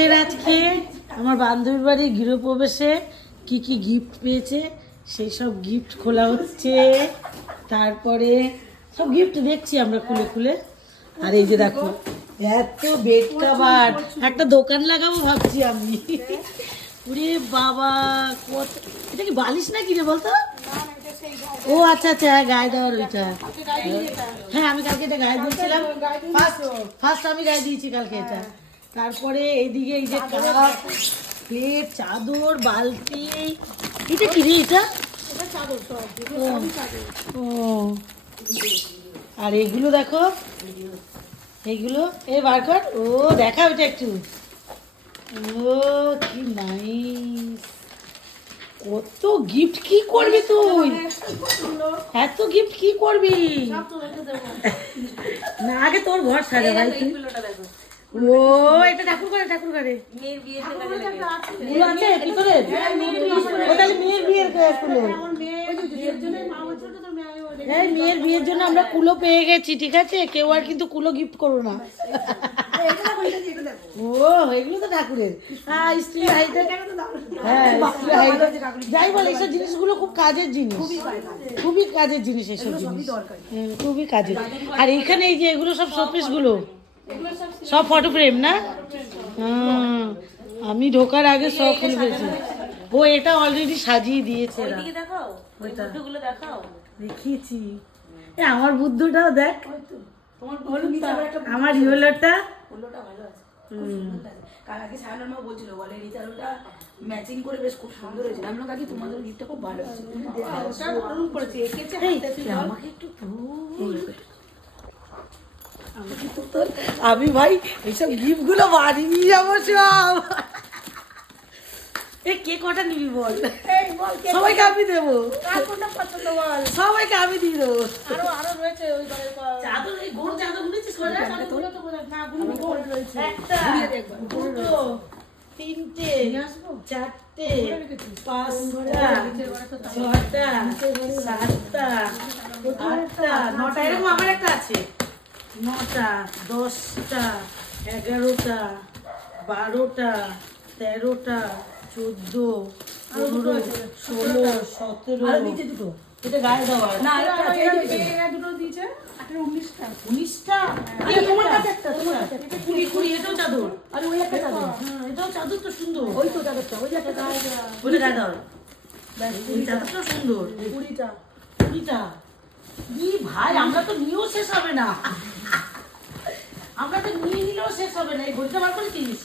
আমাদের আজকে আমার বান্ধবীর বাড়ির গৃহপ্রবেশে কি কি গিফট পেয়েছে সেই সব গিফট খোলা হচ্ছে। তারপরে সব গিফট দেখছি আমরা খুলে খুলে। আর এই যে দেখো এত বেড কভার, একটা দোকান লাগাবো ভাবছি আমি। ওরে বাবা, কত! এটা কি বালিশ না কি রে বলতো? ও আচ্ছা আচ্ছা, হ্যাঁ গায়ে দেওয়ার ওইটা। হ্যাঁ আমি কালকে এটা গায়ে দিয়েছিলাম, ফার্স্ট আমি গায়ে দিয়েছি কালকে এটা। তারপরে এইদিকে এই যে কাপ, প্লেট, চাদর, বালতি। এটা কি রে এটা? ও আর এইগুলো দেখো, এইগুলো এই বার কর। ও দেখা ওটা একটু। ও কি নাইস! কত গিফট! কি করবি তুই এত গিফট? কি করবি না? আগে তোর ঘর সাজা ভাই। ও এটা ঠাকুর করে, ঠাকুর করে মেয়ের বিয়ে আছে ভিতরে। ও তাহলে মেয়ের বিয়ের কুলো। এই মেয়ের বিয়ের জন্য আমরা কুলো পেয়ে গেছি, ঠিক আছে? কেউ আর কিন্তু কুলো গিফট করো না। ও এগুলো তো ঠাকুরের। হ্যাঁ স্ত্রীর হাইটে, হ্যাঁ যাই বল, এইসব জিনিসগুলো খুব কাজের জিনিস, খুবই কাজের জিনিস এইসব জিনিস, খুবই কাজের। আর এইখানে এই যে এগুলো সব শোপিস গুলো, সব ফটো ফ্রেম না? আমি ঢোকার আগে সব খুলে ফেলেছি। ও এটা অলরেডি সাজিয়ে দিয়েছে, দেখিয়েছি। আমার বুদ্ধটাও দেখ, আমার রিওলারটা কাল আগে সায়নের মা বলছিল, বলে রিতারটা ম্যাচিং করে বেশ খুব সুন্দর হয়েছে। আমরা কাকি তোমাদের গিফটটা খুব ভালো হয়েছে, দারুণ করেছে। এঁকেছে আমাকে একটু আমি ভাই এইসব গিফট গুলো বাড়ি নিয়ে যাবো সব। কে কটা নিবি বল? সবাইকে আমি দেবো, সবাইকে আমি দিয়ে দেবো। আরো রয়েছে ওই চাদর, এই গোল চাদর গুনেছিস? একটা, দুটো, তিনটে, চারটে, পাঁচটা, ছটা, সাতটা, আটটা, নটা, এরকম আমার একটা আছে। 9টা, 10টা, 11টা, 12টা, 13টা, 14, 15, 16, 17। এটা গায়ে দেওয়া না, দুটো দিয়েছে 19টা। তোমার কাছে একটা, তোমার কাছে একটা 20, এটাও চাদর। আরে ওই একটা চাদর, হ্যাঁ এটাও চাদর তো সুন্দর। ওই তো চাদরটা, ওই একটা গায়ে দেওয়া, ওটা গায়ে দেওয়া, এই চাদরটা সুন্দর। 20টা ই ভাই, আমরা তো নিয়েও শেষ হবে না, আমরা তো নিয়ে নিলেও শেষ হবে না। এই ঘড়িটা বার করেছিস?